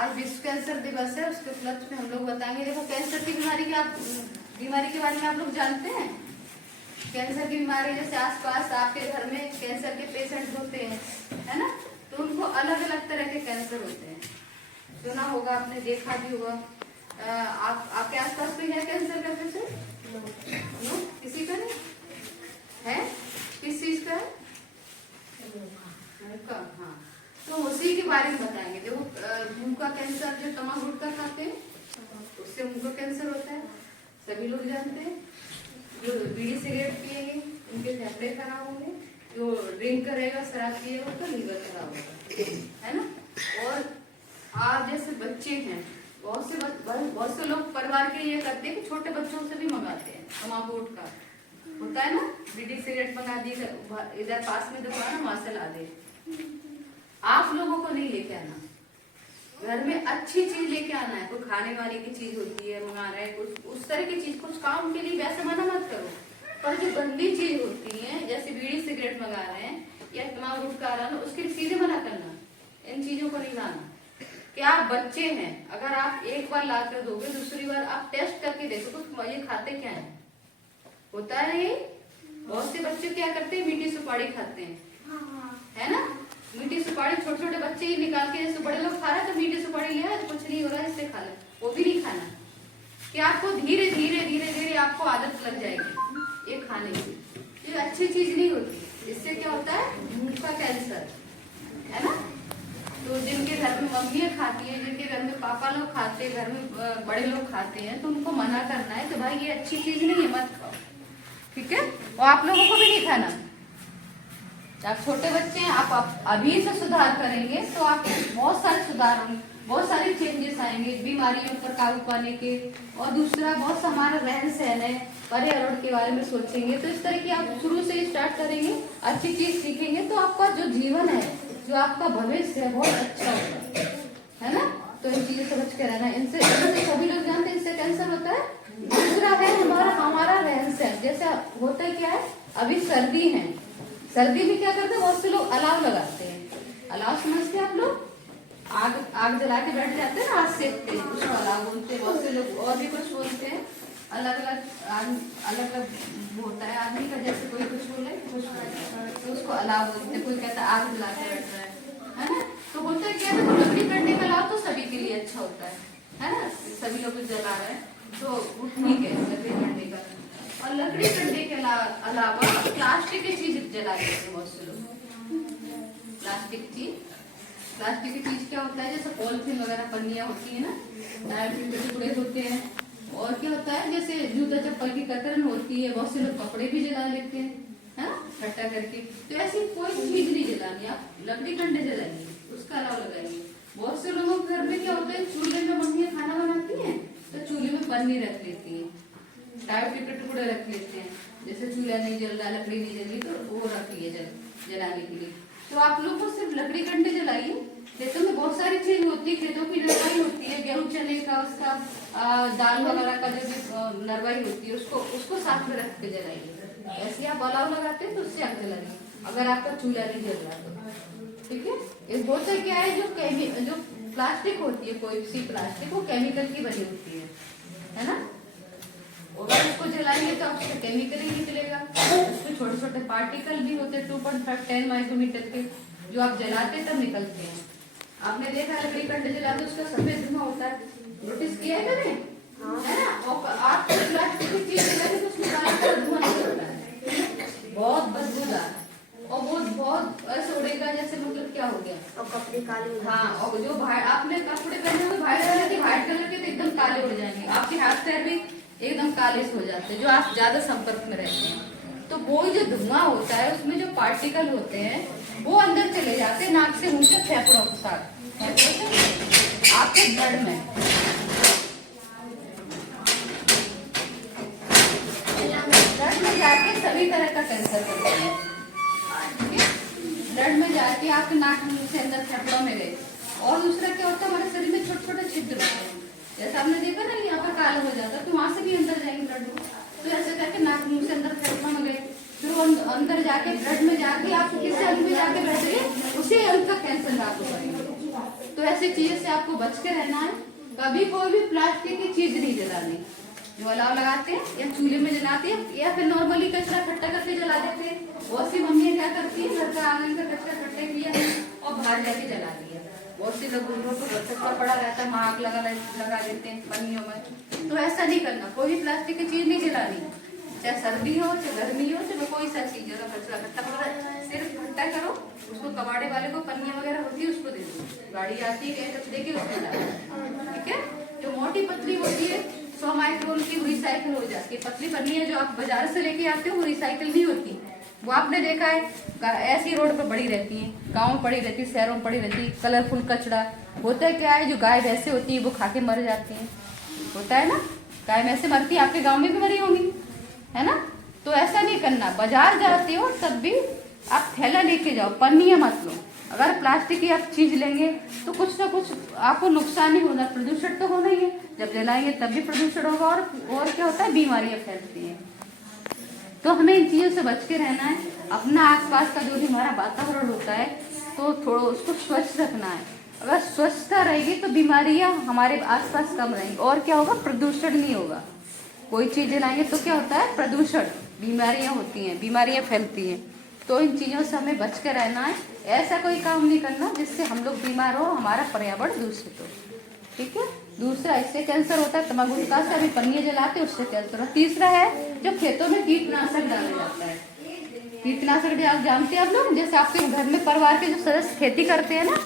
आज विश्व कैंसर दिवस है, उसके उपलक्ष्य में हम लोग बताएंगे। देखो कैंसर की बीमारी के बारे में आप लोग जानते हैं? कैंसर की बीमारी जैसे आसपास आपके घर में कैंसर के पेशेंट होते हैं, है ना, तो उनको अलग अलग तरह के कैंसर होते हैं। सुना होगा आपने, देखा भी होगा। आपके आसपास कोई है कैंसर का पेशेंट? नो, किसी का नहीं है? किस चीज का है? हाँ, तो उसी के बारे में बताएंगे। देखो मुंह का कैंसर, जो तम्बाकू गुटखा खाते हैं उससे मुंह का कैंसर होता है, सभी लोग जानते हैं। जो बीड़ी सिगरेट पिएंगे उनके फेफड़े खराब होंगे, जो ड्रिंक करेगा, शराब पिएगा, उसका लीवर खराब होगा, है ना। और आप जैसे बच्चे हैं, बहुत से लोग परिवार के ये करते हैं कि छोटे बच्चों से भी मंगाते हैं तम्बाकू गुटखा, होता है ना, बीड़ी सिगरेट मंगा दी, इधर पास में दुकान है वहां से ला दे। आप लोगों को नहीं लेके आना, घर में अच्छी चीज लेके आना है। कोई खाने वाने की चीज होती है, मंगा रहे हैं कुछ उस तरह की चीज, कुछ काम के लिए वैसे मना मत करो। पर जो गंदी चीज होती है, जैसे बीड़ी सिगरेट मंगा रहे हैं या तम्बाकू गुटखा आ रहा है, उसके सीधे मना करना, इन चीजों को नहीं लाना। क्या आप बच्चे हैं, अगर आप एक बार ला कर दोगे, दूसरी बार आप टेस्ट करके देखो तो ये खाते क्या है, होता है ये। बहुत से बच्चे क्या करते हैं, मीठी सुपारी खाते हैं, है ना। मीठी सुपारी छोटे छोटे बच्चे ही निकाल के, जैसे बड़े लोग खा रहे हैं तो मीठी सुपारी लिया, कुछ नहीं हो रहा है इससे खा ले, वो भी नहीं खाना। कि आपको धीरे धीरे धीरे धीरे आपको आदत लग जाएगी ये खाने की। ये अच्छी चीज नहीं होती, इससे क्या होता है, मुंह का कैंसर, है ना। तो जिनके घर में मम्मी खाती है, जिनके घर में पापा लोग खाते हैं, घर में बड़े लोग खाते हैं, तो उनको मना करना है कि भाई ये अच्छी चीज नहीं है, मत खाओ, ठीक है। और आप लोगों को भी नहीं खाना। आप छोटे बच्चे हैं, आप अभी से सुधार करेंगे तो आपके बहुत सारे सुधार होंगे, बहुत सारे चेंजेस आएंगे बीमारियों पर काबू पाने के। और दूसरा, बहुत सा हमारा रहन सहन है, पर्यावरण के बारे में सोचेंगे। तो इस तरह की आप शुरू से स्टार्ट करेंगे, अच्छी चीज सीखेंगे, तो आपका जो जीवन है, जो आपका भविष्य है, बहुत अच्छा होगा, है ना। तो इन चीजें समझ के रहना। इनसे सभी लोग जानते हैं इससे कैंसर होता है। दूसरा है हमारा रहन सहन। जैसे होता है क्या है, अभी सर्दी है, सर्दी में क्या करते हैं, बहुत से लोग अलाव लगाते हैं। अलाव समझते हैं आप लोग? आग जला के बैठ जाते हैं ना, आग सेकते हैं, उसको अलाव बोलते हैं। बहुत से लोग और भी कुछ बोलते हैं, अलग अलग होता है आदमी का। जैसे कोई कुछ बोले तो उसको अलाव बोलते हैं, कोई कहता है आग जला के बैठ रहा है ना। तो बोलते हैं क्या है, तो लकड़ी करने का अलाव तो सभी के लिए अच्छा होता है ना। सभी लोग जला रहे हैं तो ठीक है लकड़ी करने का। और लकड़ी कंडे के अलावा प्लास्टिक की चीज जला देते हैं बहुत से लोग। प्लास्टिक की चीज क्या होता है, जैसे पॉलिथीन वगैरह पन्नियां होती है ना, नारियल के टुकड़े होते हैं। और क्या होता है, जैसे जूता चप्पल की कतरन होती है, बहुत से लोग कपड़े भी जला लेते हैं, है ना, इकट्ठा करके। तो ऐसी कोई चीज नहीं जलानी, आप लकड़ी कंडे जलाएंगे, उसका अलाव लगाएंगे। बहुत से लोगों के घर में क्या होता है, चूल्हे में मम्मियां खाना बनाती है तो चूल्हे में पन्नी रख लेती है, टाइप के टुकड़े रख लेते हैं। जैसे चूल्हा नहीं जल रहा, लकड़ी नहीं जली, तो वो रख लिए जलाने के लिए। तो आप लोग को सिर्फ लकड़ी कंडे जलाइए। खेतों में बहुत सारी चीज होती है, खेतों की नरवाई होती है, गेहूं चने का, उसका दाल वगैरह का जो भी नरवाई होती है, उसको साथ में रख के जलाइए। ऐसे आप अलाव लगाते हैं तो उससे आग जलाइए, अगर आपका चूल्हा नहीं जल रहा तो, ठीक है। इस बहुत से क्या है, जो प्लास्टिक होती है, कोई सी प्लास्टिक, वो केमिकल की बनी होती है ना। अगर उसको जलाएंगे तो आपसे केमिकल ही निकलेगा। उसमें छोटे छोटे पार्टिकल भी होते हैं, 2.5-10 माइक्रोमीटर के, जो आप जलाते तब निकलते हैं। आपने देखा लकड़ी कंडे जलाते उसका सफेद धुआं होता है, नोटिस किया है कभी, है ना। और आप प्लास्टिक की चीज जलाते तो उसमें काला धुआं निकलता है, बहुत बदबूदार, और वो बहुत ऐसे उड़ेगा जैसे मतलब क्या हो गया, और कपड़े काले। हाँ, और जो आपने कपड़े पहने हुए व्हाइट कलर के तो एकदम काले उड़ जाएंगे, आपके हाथ पैर भी एकदम काले हो जाते हैं, जो आप ज्यादा संपर्क में रहते हैं। तो वो जो धुआं होता है, उसमें जो पार्टिकल होते हैं, वो अंदर चले जाते हैं, नाक से मुंह से फेफड़ों के साथ, आपके ब्लड में। ब्लड में जाके सभी तरह का कैंसर करते हैं, ब्लड में जाके आपके नाक मुंह से अंदर फेफड़ों में गए। और दूसरा क्या होता है, हमारे शरीर में छोटे छोटे छिद्र होते हैं, जैसे आपने देखा ना यहाँ पर काला हो जाता है, तो वहां से भी अंदर जाएंगे ब्लड में। तो ऐसे करके नाक मुंह से अंदर फेफड़ों में गए, फिर वो अंदर जाके ब्लड में जाके आप किसी अंग में जाके बैठ गए, उसी अंग का कैंसर आपको करेंगे। तो ऐसी चीजों से आपको बच के रहना है। कभी कोई भी प्लास्टिक की चीज नहीं जलानी, जो अलाव लगाते हैं या चूल्हे में जलाते हैं या फिर नॉर्मली कचरा इकट्ठा करके जला देते हैं। बहुत सी मम्मियाँ क्या करती है, घर का आंगन का कचरा इकट्ठा किया और बाहर जाके जला दिया। बहुत से लोग कचरा पड़ा रहता है, आग लगा देते हैं पन्नियों में। तो ऐसा नहीं करना, कोई भी प्लास्टिक की चीज नहीं जलानी, चाहे सर्दी हो चाहे गर्मी हो, चाहे कोई सा चीज हो। कचरा इकट्ठा करो, सिर्फ इकट्ठा करो, उसको कबाड़े वाले को पन्नियाँ वगैरह होती है उसको दे दो, गाड़ी आती है कचरे की उसमें डालो, ठीक है। जो मोटी पतली होती है 100 माइक्रोन की रिसाइकिल हो जाती है। पतली पन्नियाँ जो आप बाजार से लेके आते हो वो रिसाइकिल नहीं होती। वो आपने देखा है ऐसी रोड पर पड़ी रहती है, गाँव में पड़ी रहती है, शहरों में पड़ी रहती है, कलरफुल कचरा। होता है क्या है, जो गाय भैंसे होती है वो खा के मर जाती है, होता है ना, गाय भैंसे मरती है, आपके गाँव में भी मरी होंगी, है ना। तो ऐसा नहीं करना, बाजार जाते हो तब भी आप थैला लेके जाओ, पन्नियाँ मत लो। अगर प्लास्टिक की आप चीज लेंगे तो कुछ ना कुछ आपको नुकसान ही होना, प्रदूषण तो होना ही है। जब जलाएंगे तब भी प्रदूषण होगा और क्या होता है, बीमारियां फैलती हैं। तो हमें इन चीजों से बच के रहना है। अपना आसपास का जो भी हमारा वातावरण होता है तो थोड़ा उसको स्वच्छ रखना है। अगर स्वच्छता रहेगी तो बीमारियां हमारे आसपास कम रहेंगी और क्या होगा, प्रदूषण नहीं होगा। कोई चीज जलाएंगे तो क्या होता है, प्रदूषण, बीमारियां होती हैं, बीमारियां फैलती हैं। तो इन चीज़ों से हमें बच के रहना है। ऐसा कोई काम नहीं करना जिससे हम लोग बीमार हो, हमारा पर्यावरण दूषित हो, ठीक है। दूसरा, इससे कैंसर होता है, तम्बाकू गुटखा से अभी पन्नियाँ जलाते हैं उससे कैंसर। तीसरा है जो खेतों में कीटनाशक डाला जाता है। कीटनाशक आप जानते हैं आप लोग, जैसे आपके घर में परिवार के जो सदस्य खेती करते हैं ना,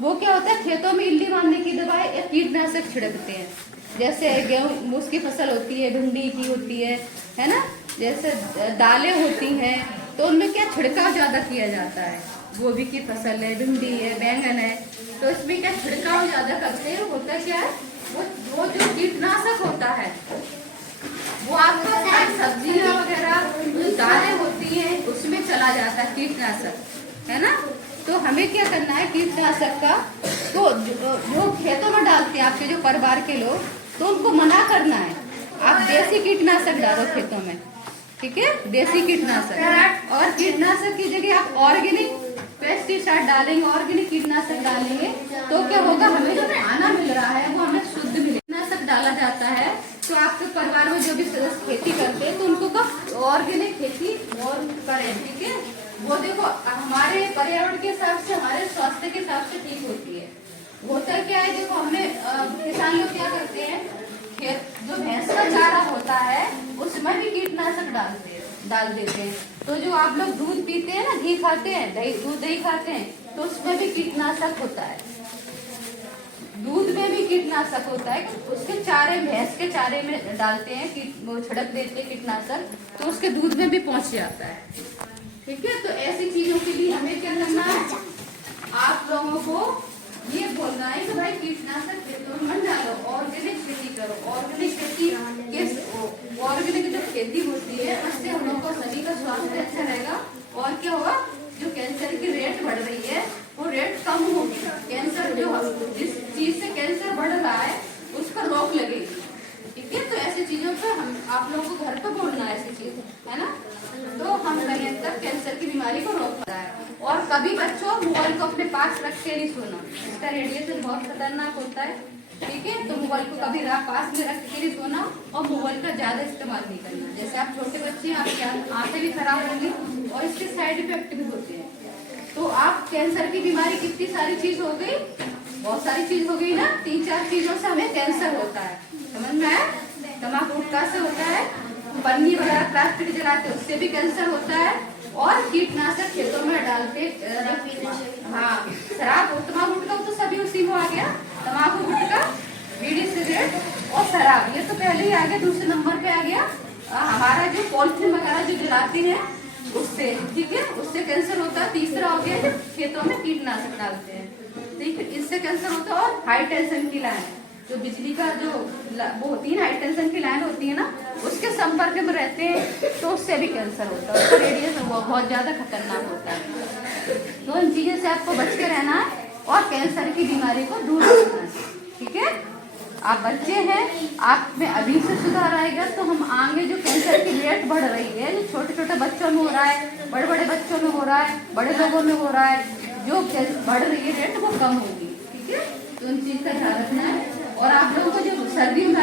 वो क्या होता है, खेतों में इल्ली मारने की दवाई या कीटनाशक छिड़कते हैं। जैसे गेहूँ उसकी फसल होती है, भिंडी की होती है ना, जैसे दालें होती हैं तो उनमें क्या छिड़काव ज्यादा किया जाता है। गोभी की फसल है, भिंडी है, बैंगन है, तो इसमें क्या छिड़काव ज्यादा करते हैं। होता क्या है, वो जो कीटनाशक होता है वो आपका सब्जियां वगैरह जो दालें होती हैं उसमें चला जाता है कीटनाशक, है ना। तो हमें क्या करना है, कीटनाशक का तो जो खेतों में डालते हैं आपके जो परिवार के लोग, तो उनको मना करना है। आप देसी कीटनाशक डालो खेतों में, ठीक है, देसी कीटनाशक। और कीटनाशक की जगह आप ऑर्गेनिक पेस्टिसाइड डालेंगे, ऑर्गेनिक कीटनाशक डालेंगे तो क्या होगा, हमें जो खाना मिल रहा है वो हमें शुद्ध मिले। कीटनाशक डाला जाता है तो आपके परिवार में जो भी सदस्य खेती करते हैं तो उनको कब ऑर्गेनिक खेती और करें, ठीक है। वो देखो हमारे पर्यावरण के हिसाब से, हमारे स्वास्थ्य के हिसाब से ठीक होती है। होता क्या है, देखो हमें किसान लोग क्या करते हैं, खेत जो भैंस का चारा होता है उसमें भी कीटनाशक डाल देते हैं। तो जो आप लोग दूध पीते हैं ना, घी खाते हैं, दही खाते हैं, तो उसमें भी कीटनाशक होता है, दूध में भी कीटनाशक होता है। उसके चारे, भैंस के चारे में डालते हैं, वो छिड़क देते हैं कीटनाशक, तो उसके दूध में भी पहुंच जाता है, ठीक है। तो ऐसी चीजों के लिए हमें क्या करना है, आप लोगों को ये बोलना है कि भाई कीटनाशक खेतों में मत डालो, ऑर्गेनिक खेती करो। ऑर्गेनिक खेती ऑर्गेनिक जो खेती होती है उससे हम लोग का सभी का स्वास्थ्य अच्छा रहेगा। और क्या होगा, जो कैंसर की रेट बढ़ रही है वो रेट कम होगी। कैंसर जो जिस चीज से कैंसर बढ़ रहा है उस पर रोक लगेगी, ठीक है। तो ऐसी चीजों पर हम आप लोगों को घर पर बोलना है, ऐसी चीज है ना, तो हम कहीं तक कैंसर की बीमारी को रोक पा रहा है। और कभी बच्चों मोबाइल को अपने पास रख के नहीं सोना, इसका रेडिएशन बहुत खतरनाक होता है, ठीक है। तो मोबाइल को कभी पास में रख के नहीं सोना और मोबाइल का ज्यादा इस्तेमाल नहीं करना। जैसे आप छोटे बच्चे हैं, आपकी आंखें भी खराब होंगी और इसके साइड इफेक्ट भी होते हैं। तो आप कैंसर की बीमारी कितनी सारी चीज हो गई, बहुत सारी चीज हो गई ना, 3-4 चीजों से हमें कैंसर होता है, समझ में आया। तम्बाकू गुटखा से होता है, पन्नी वगैरह प्लास्टिक जलाते उससे भी कैंसर होता है, और कीटनाशक खेतों में डालते, हाँ शराब, तम्बाकू गुटखा तो सभी उसी में आ गया, तम्बाकू गुटखा, बीड़ी सिगरेट और शराब, ये तो पहले ही आ गया। दूसरे नंबर पे आ गया हमारा जो पॉलिथीन वगैरह जो जलाती है उससे, ठीक है, उससे कैंसर होता है। तीसरा हो गया जब खेतों में कीटनाशक डालते हैं, ठीक है, इससे कैंसर होता है। और हाई टेंशन की लाइन, जो बिजली का जो वो होती है, हाई टेंशन की लाइन होती है ना, उसके संपर्क में रहते हैं तो उससे भी कैंसर होता है, उसका रेडिएशन बहुत ज्यादा खतरनाक होता है। तो इन चीजों से आपको बच के रहना है और कैंसर की बीमारी को दूर रखना है, ठीक है। आप बच्चे हैं, आप में अभी से सुधार आएगा तो हम आगे जो कैंसर की रेट बढ़ रही है, जो छोटे छोटे बच्चों में हो रहा है, बड़े बड़े बच्चों में हो रहा है, बड़े लोगों में हो रहा है, जो बढ़ रही है रेट वो कम होगी, ठीक है। तो उन चीज का ध्यान रखना है। और आप लोगों को जो सर्दियों में